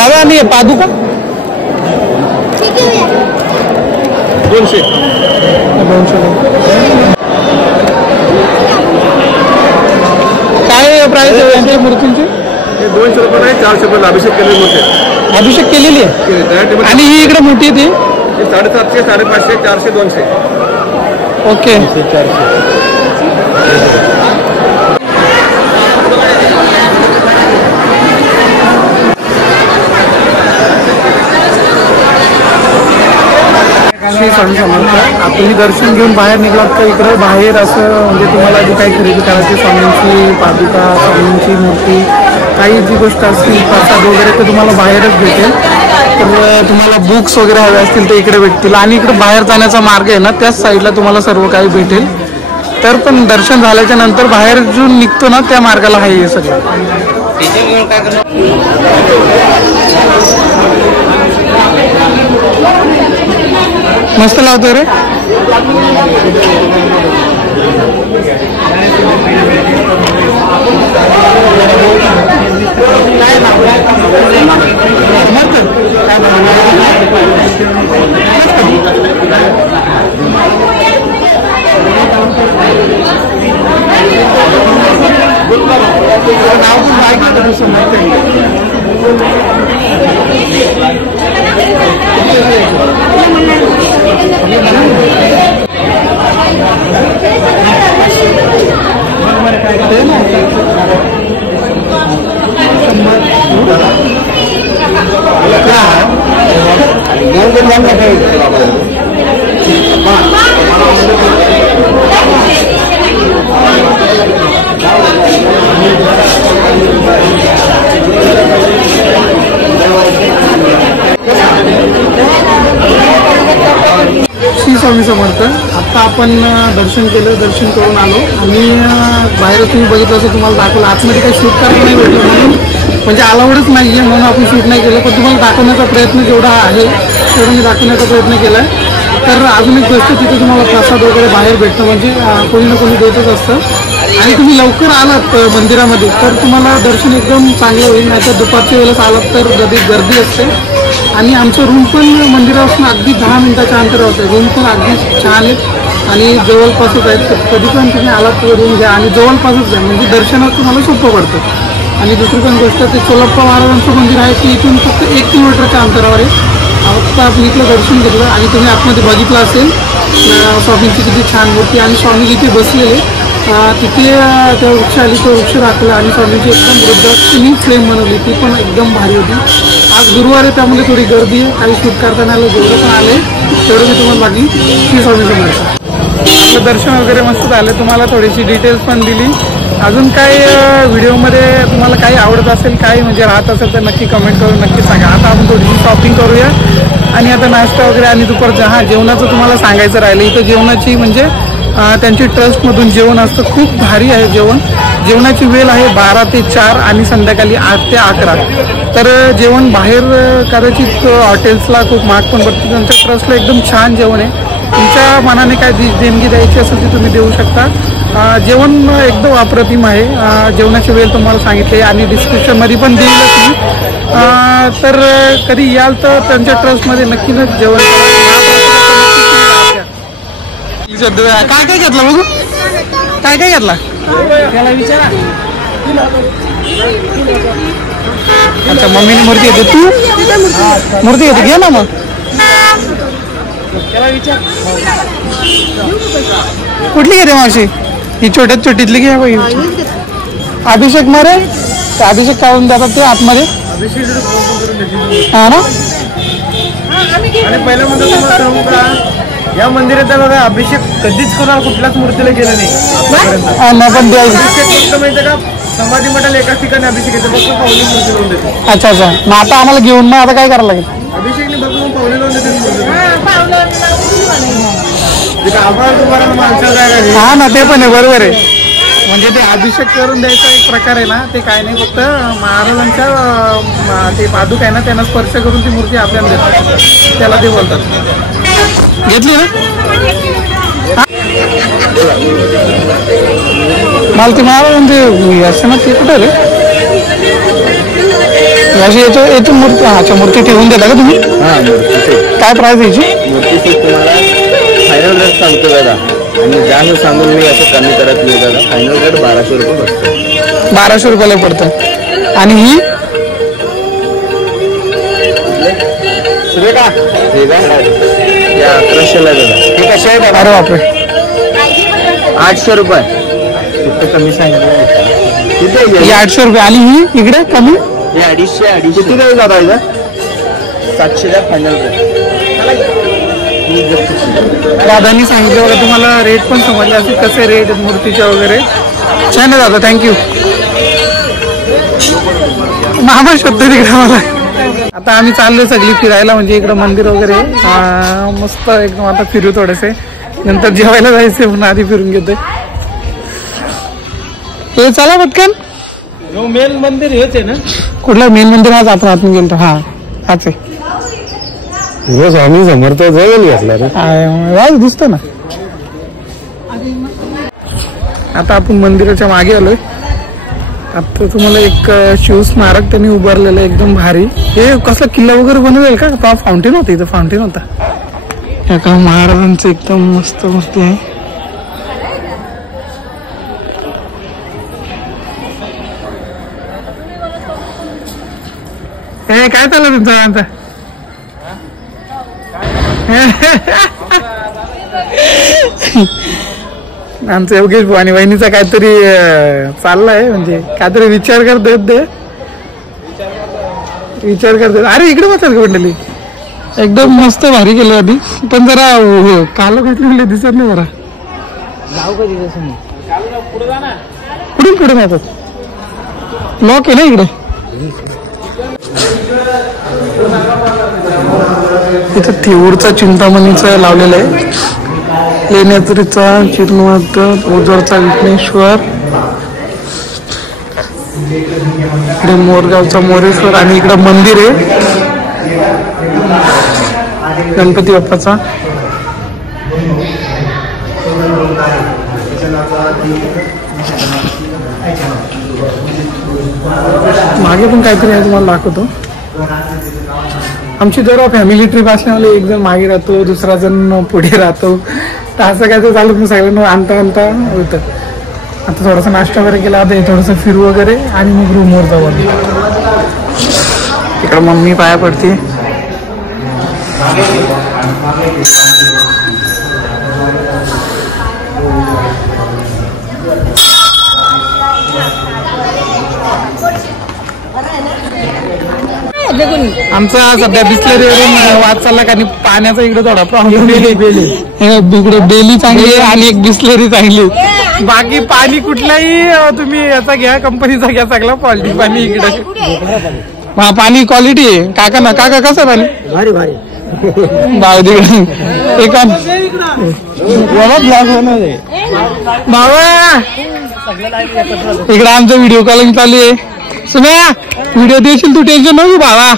दादा आणि पादुका 200 काय प्राइस आहे यांच्या मूर्तींची? 200 रुपये नाही, 400 रुपये अभिषेक केलेली मूर्ती. अभिषेक केलेली आहे. आणि ही इकडे मोठी आहे ती 750, 550, 400, 200. ओके. श्री स्वामी समर्थ. तुम्ही दर्शन घेऊन बाहेर निघलात का इकडे बाहेर असं म्हणजे तुम्हाला जी काही खरेदी करायची स्वामींची पादुका, स्वामींची मूर्ती, काही जी गोष्ट असतील प्रसाद वगैरे ते तुम्हाला बाहेरच भेटेल. तर तुम्हाला बुक्स वगैरे हवे असतील तर इकडे भेटतील. आणि इकडे बाहेर जाण्याचा मार्ग आहे ना त्याच साईडला तुम्हाला सर्व काही भेटेल. तर पण दर्शन झाल्याच्या नंतर बाहेर जो निघतो ना त्या मार्गाला आहे हे सगळं. मस्त लावतो रे. श्री स्वामी समर्थ. आता आपण दर्शन केलं, दर्शन करून आलो आणि बाहेर तुम्ही बघितलं असं तुम्हाला दाखवलं. आतमध्ये काही शूट करायला नाही भेटलं म्हणून म्हणजे अलाउडच नाही आहे म्हणून आपण शूट नाही केलं. पण तुम्हाला दाखवण्याचा प्रयत्न जेवढा आहे तेवढं मी दाखवण्याचा प्रयत्न केला आहे. तर अजून एक गोष्ट तिथे तुम्हाला प्रसाद वगैरे बाहेर भेटतं म्हणजे कोणी ना कोणी देतच असतं. आणि तुम्ही लवकर आलात मंदिरामध्ये तर तुम्हाला दर्शन एकदम चांगलं होईल. नाहीतर दुपारच्या वेळेस आलात तर गर्दी असते. आणि आमचं रूम पण मंदिरापासून अगदी 10 मिनिटाच्या अंतरावर आहे. रूम पण अगदी छान आहेत आणि जवळपासच आहेत. तर कधी पण तुम्ही आलात तर रूम घ्या आणि जवळपासच घ्या म्हणजे दर्शनात तुम्हाला सोपं पडतं. आणि दुसरी पण गोष्ट ते सोलाप्पा महाराजांचं मंदिर आहे की इथून फक्त 1 किलोमीटरच्या अंतरावर आहे. आता आपण इथलं दर्शन घेतलं आणि तुम्ही आतमध्ये बघितलं असेल स्वामींची किती छान मूर्ती आणि स्वामी जिथे बसलेले तिथे त्या वृक्षाली तो वृक्ष राखला आणि स्वामींची एकदम वृद्धाक्षिणी फ्रेम बनवली ती पण एकदम भारी होती. आज गुरुवार आहे त्यामुळे थोडी गर्दी आहे. काही शूट करताना आलं जेवढं पण आले तेवढं मी तुम्हाला बाकी श्री स्वामी समर्थ. आपलं दर्शन वगैरे मस्त झालं. तुम्हाला थोडीशी डिटेल्स पण दिली. अजून काय व्हिडिओमध्ये तुम्हाला काही आवडत असेल काही म्हणजे राहत असेल तर नक्की कमेंट करून नक्की सांगा. आता आपण थोडीशी शॉपिंग करूया आणि आता नाश्ता वगैरे आणि दुपारचं जेवणाचं तुम्हाला सांगायचं राहिलं. इथं जेवणाची म्हणजे त्यांची ट्रस्टमधून जेवण असतं. खूप भारी आहे जेवण. जेवणाची वेळ आहे 12 ते 4 आणि संध्याकाळी 8 ते 11. तर जेवण बाहेर कदाचित हॉटेल्सला खूप महाग पण पडतं. त्यांच्या ट्रस्टला एकदम छान जेवण आहे. तुमच्या मनाने काय देणगी द्यायची असेल ती तुम्ही देऊ शकता. जेवण एकदम अप्रतिम आहे. जेवणाची वेळ तुम्हाला सांगितली आणि डिस्क्रिप्शनमध्ये पण दिलेलं तुम्ही. तर कधी याल तर त्यांच्या ट्रस्टमध्ये नक्कीच जेवण काय काय घेतलं बघू काय काय घेतला त्याला विचारा. अच्छा मम्मीने मूर्ती येते तू मूर्ती येते घे ना मग कुठली घेते मावशी ही छोट्यात छोटीतली घे बाई. अभिषेक मारे अभिषेक काढून जातात ते आतमध्ये हा ना. आणि पहिलं म्हणतो या मंदिरात बघा अभिषेक कधीच कोणाला कुठल्याच मूर्तीला केलं नाही. पण माहिती का समाधी मठाला एकाच ठिकाणी अभिषेक येतो फक्त पावली मूर्ती लावून देतो. अच्छा अच्छा मग आता आम्हाला घेऊन मग आता काय करायला लागेल. अभिषेकने बघून पावली लावून देते माणसाला. हा ना ते पण आहे बरोबर आहे. म्हणजे ते अभिषेक करून द्यायचा एक प्रकार आहे ना ते काय नाही फक्त महाराजांच्या ते पादुका आहे ना त्यांना स्पर्श करून ती मूर्ती आपल्याला देतात त्याला ते बोलतात. घेतली ना मला ते महाराजांचे असं ना ते कुठं रे अशी याची मूर्ती अच्छा मूर्ती ठेवून देता का तुम्ही? हां मूर्ती काय प्राइस याची? मूर्ती तुम्हाला फायनल रेट सांगतो दादा आणि जास्त सांगून मी असं कमी करत नाही दादा. फायनल रेट 1200 रुपये बसतो. 1200 रुपयाला पडतं. आणि ही हे का 1100ला दादा. हे कसे आहे? अरे बापरे 800 रुपये तिथे कमी सांगितलं. ही 800 रुपये. आणि ही इकडे कमी हे 250 किती नाही दादा इथं 700 द्या फायनल रेट. दादांनी सांगितलं बघा तुम्हाला रेट पण समजले असेल कसे रेट आहेत मूर्तीचे वगैरे. छान आहे दादा थँक्यू. मामा शब्द तिकडे मला. आता आम्ही चाललोय सगळी फिरायला म्हणजे इकडं मंदिर वगैरे मस्त एकदम. आता फिरू थोडेसे नंतर जेवायला जायचे म्हणून आधी फिरून घेतोय. हे चला पटकन. मेन मंदिर हेच आहे ना? कुठलं मेन मंदिर? आज आपण आतून गेलो. हा हाच आहे. स्वामी समर्थ जवळ घेतला रे दिसतो ना. आता आपण मंदिराच्या मागे आलोय. आता तुम्हाला एक शिवस्मारक त्यांनी उभारलेलं एकदम भारी. हे कसला किल्ला वगैरे बनवलेला का? फाउंटेन होतं इथं. फाउंटेन होता एका महाराजांचं एकदम मस्त मस्त आहे. हे काय चाललं तुमचं आता? आमचं योगेश भाऊ आणि वहिनीचा काहीतरी चाललाय म्हणजे काहीतरी विचार करतात. अरे इकडे बसतात का मंडळी? एकदम मस्त भारी केलं आधी पण जरा काल घातलेले दिसत नाही. जरा कुठून पुढे जातात? लॉक आहे ना इकडे. इथं तिऊरचा चिंतामणीचा लावलेला आहे. लेण्याद्रीचा चिरमुक्त ओझरचा विघ्नेश्वर, इकडे मोरगावचा मोरेश्वर आणि इकडे मंदिर आहे गणपती बाप्पाचा. मागे पण काहीतरी आहे तुम्हाला दाखवतो. आमची जर फॅमिली ट्रिप असल्यामुळे एक जण मागे राहतो दुसरा जण पुढे राहतो. तर असं काय तर चालू सगळ्यांना आणता होतं. आता थोडासा नाश्ता वगैरे केला आता थोडंसं फिरू वगैरे आणि मग रूमवर जाऊ. इकडं मम्मी पाया पडते. आमचा सध्या बिस्लरीवरून वाद चालला कारण पाण्याचा इकडे थोडा प्रॉब्लेम आहे. इकडे डेली चांगली आहे आणि एक बिस्लरी चांगली. बाकी पाणी कुठलाही तुम्ही याचा घ्या कंपनीचा घ्या चांगला क्वालिटी पाणी इकडे. पाणी क्वालिटी आहे. काका ना काका कसं पाणी? भारी भारी भाव तिकडे एका बाबा इकडे आमचं व्हिडिओ कॉलिंग चालू आहे. सुम्या व्हिडिओ देशील तू टेन्शन नको भावा.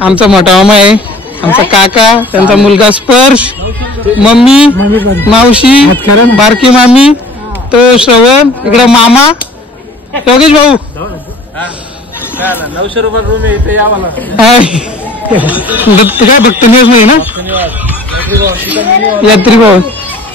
आमचा मोठा मामा आहे आमचा काका त्यांचा मुलगा स्पर्श मम्मी मावशी बारकी मामी तो श्रवण इकडे मामा योगेश भाऊ. 900 रुपये रूम आहे इथे या मला. काय भक्त नाही ना यात्री भाऊ.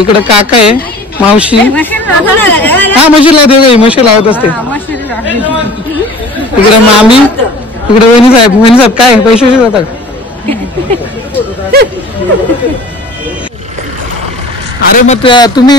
इकडे काका आहे मावशी. हा मशीन लावते मशीन लावत असते. इकडे मामी इकडे वहिनी साहेब काय पैसे जातात. अरे मग तुम्ही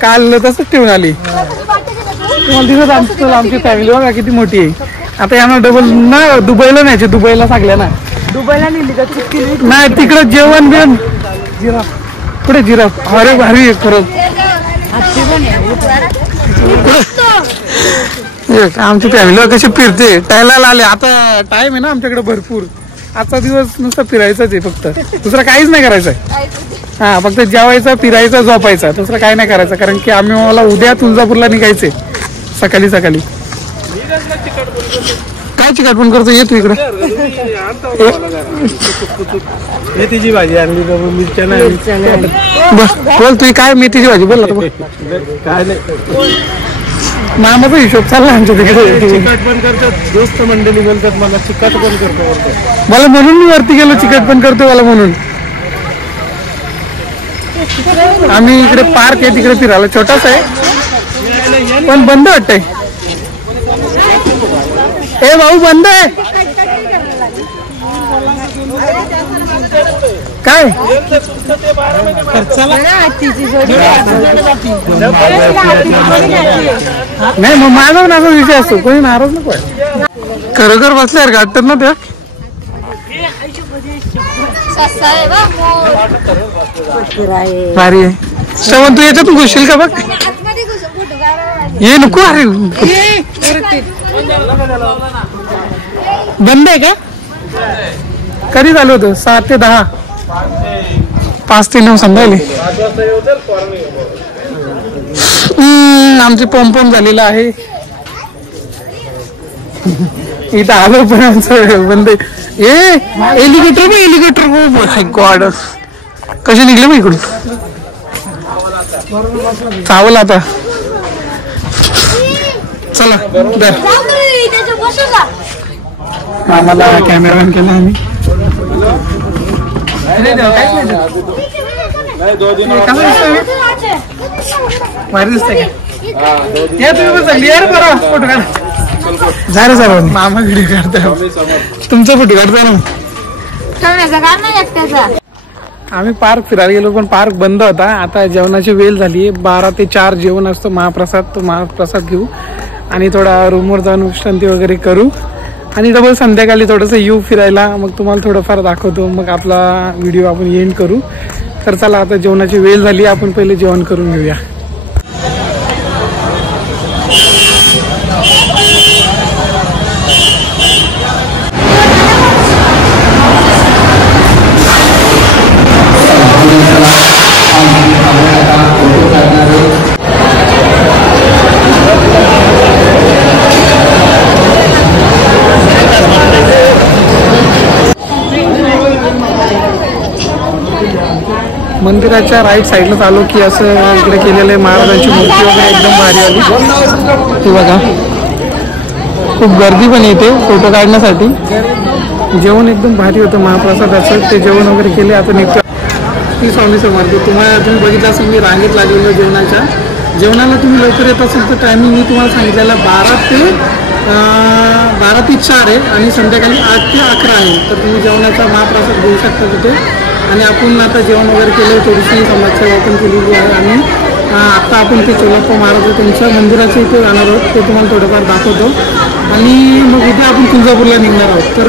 काल तसंच ठेवून आली. तुम्हाला दिसत आमची फॅमिली बघा किती मोठी आहे. आता यांना डबल ना दुबईला न्यायचे. दुबईला सांगल्या ना दुबईला नाही तिकडे जेवण बिवण जिरा पुढे जिरा. अरे भारी आहे खरंच. आमची फॅमिली कशी फिरते टायला आले. आता टाइम आहे ना आमच्याकडे भरपूर. आजचा दिवस नुसतं फिरायचाच आहे फक्त. दुसरं काहीच नाही करायचं. हा फक्त जेवायचं फिरायचं झोपायचं दुसरं काही नाही करायचं. कारण की मला उद्या तुळजापूरला निघायचंय सकाळी. काय चिकट पण करतो येतो इकडे. मेथीची भाजी आणली मिरच्या नाही. बोल तू काय मेथीची भाजी बोल. काय नाही मामाचा हिशोब चालला आमच्या तिकडे. चिकट पण करतात, दोस्त मंडळी बोलतात मला चिकट पण करतो. मला म्हणून मी वरती गेलो, चिकट पण करतो मला म्हणून. आम्ही इकडे पार्क आहे तिकडे फिरायला, छोटासा आहे पण बंद वाटतंय. ए भाऊ बंद आहे काय? नाही मग माझा पण असा विषय असतो, कोणी नाराज नको. खरोखर बसल्यावर गाठतात ना त्या. भारी आहे. श्रवण तू याच्यातून घुसशील का बघ? ये नको. अरे बंद आहे का? कधी चालू होतं? 7 ते 10, 5 ते 9 संध्याकाळी. आमची पंप झालेला आहे इथं आलो पण आमचं बंद आहे. एलिगेटर बी एलिगेटर. माय गॉड कसे निघले मग इकडून? चावलं आता. चला आम्हाला कॅमेरामॅन केला आम्ही. भारी दिसतंय का? तुम्ही पण क्लिअर करा फोटो काढ. झालं झालं मामा व्हिडिओ काढता, तुमचा फोटो काढता ना. आम्ही पार्क फिरायला गेलो पण पार्क बंद होता. आता जेवणाची वेळ झाली, 12 ते 4 जेवण असतो महाप्रसाद. तो महाप्रसाद घेऊ आणि थोडा रूमवर जाऊन विश्रांती वगैरे करू आणि डबल संध्याकाळी थोडंसं येऊ फिरायला. मग तुम्हाला थोडंफार दाखवतो, मग आपला व्हिडिओ आपण एंड करू. तर चला आता जेवणाची वेळ झाली, आपण पहिले जेवण करून घेऊया. मंदिराच्या राईट साईडला आलो की असं इकडे केलेलं आहे. महाराजांची मूर्ती वगैरे एकदम भारी आली. ते बघा खूप गर्दी पण येते फोटो काढण्यासाठी. जेवण एकदम भारी होतं महाप्रसादाचं. ते जेवण वगैरे केले. आता निघतो. श्री स्वामी समर्थ. तुम्ही बघितलं असेल मी रांगेत लागलेलो जेवणाच्या. जेवणाला तुम्ही लवकर येत असेल तर टायमिंग मी तुम्हाला सांगितलेला 12 ते 4 आहे आणि संध्याकाळी 8 ते 11 आहे. तर तुम्ही जेवणाचा महाप्रसाद घेऊ शकता तिथे. आणि आपण आता जेवण वगैरे केलं, थोडीशी समाजसेवा पण केलेली आहे. आणि आत्ता आपण ते चोलप्पा महाराज त्यांच्या मंदिराच्या इथे जाणार आहोत, ते तुम्हाला थोडंफार दाखवतो. आणि मग उद्या आपण तुळजापूरला निघणार आहोत. तर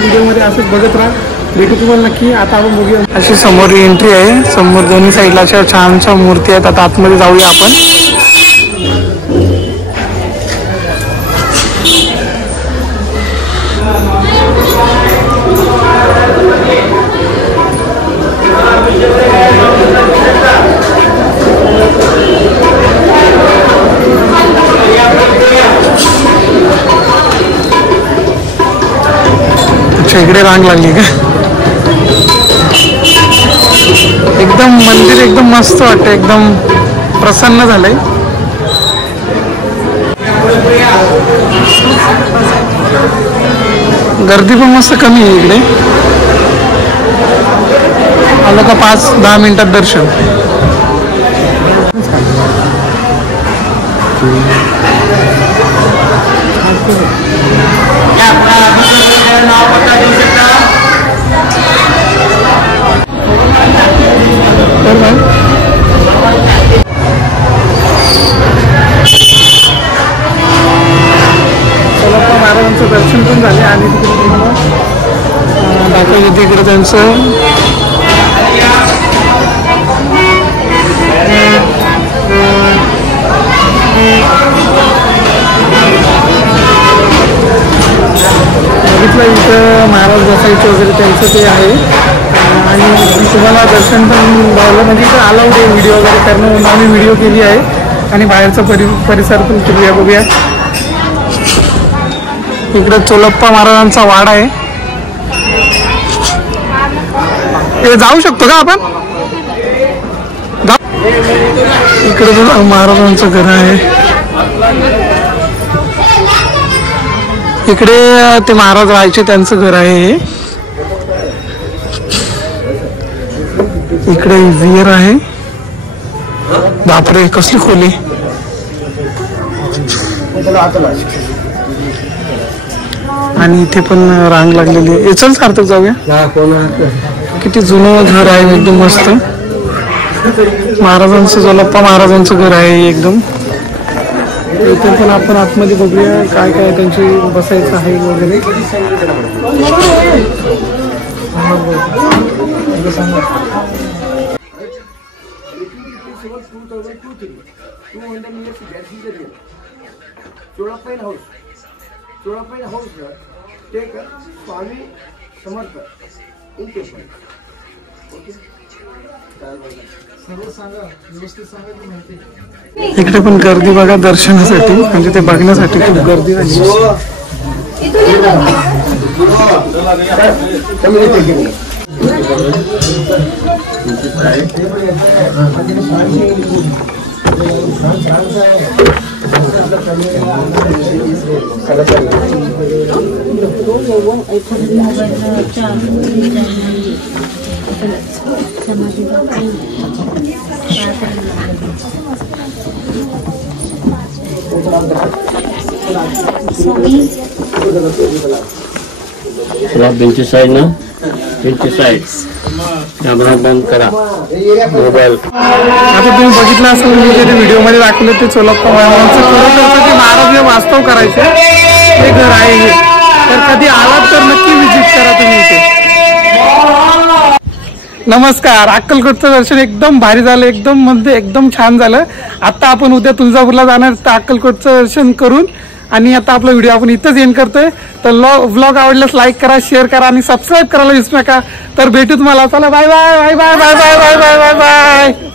व्हिडिओमध्ये असंच बघत राहा, भेटू तुम्हाला नक्की. आता आपण बघूया. अशी समोर एंट्री आहे, समोर दोन्ही साईडला अशा छानशा मूर्ती आहेत. आता आतमध्ये जाऊया आपण. इकडे रांग लागली का? एकदम मंदिर एकदम मस्त वाटतं, एकदम प्रसन्न झालंय. गर्दी पण मस्त कमी आहे इकडे. आलं का 5-10 मिनिटात दर्शन. चोलप्पा महाराजांचं दर्शन पण झाले आणि तिकडे तुम्हाला दाखवलं तिकडे त्यांचं बघितलं इथं महाराज बसायचे वगैरे त्यांचं ते आहे. आणि तुम्हाला दर्शन पण लावलं म्हणजे इथं अलाउड आहे व्हिडिओ वगैरे करणं, म्हणून आम्ही व्हिडिओ केली आहे. आणि बाहेरचा परिसर पण फिरूया, बघूया. इकडे चोलप्पा महाराजांचा वाडा आहे. जाऊ शकतो का आपण? इकडे पण महाराजांचं घर आहे. इकडे ते महाराज राहायचे त्यांचं घर आहे हे. इकडे विहीर आहे. बापरे कसली खोली. आणि इथे पण रांग लागलेली आहे. चल सार्थक जाऊया. किती जुनं घर आहे एकदम मस्त. महाराजांचं जोलाप्पा महाराजांचं घर आहे एकदम. इथे पण आपण आतमध्ये बघूया काय काय त्यांची बसायचं आहे वगैरे. स्वामी समर्थ इकडे पण गर्दी बघा दर्शनासाठी, म्हणजे ते बघण्यासाठी खूप गर्दी झाली. बेंचेस साइड ना, बेंचेस साइड कॅमेरा बंद करा. मोबाईल आता तुम्ही बघितलं असेल, मी जे व्हिडिओ मध्ये दाखवले ते चोलाप्पा महाराजांचं खरोखरचं ते महाराज वास्तव करायचे ते घर आहे हे. तर कधी आलात तर नक्की विजिट करा तुम्ही इथे. नमस्कार. अक्कलकोटचं दर्शन एकदम भारी झालं, एकदम म्हणजे एकदम छान झालं. आता आपण उद्या तुळजापूरला जाणार तर अक्कलकोटचं दर्शन करून आणि आता आपला व्हिडिओ आपण इथंच एंड करतोय. तर व्लॉग आवडल्यास लाईक करा, शेअर करा आणि सबस्क्राईब करायला विसरू नका. तर भेटू तुम्हाला. चला bye bye bye bye bye bye bye bye bye bye.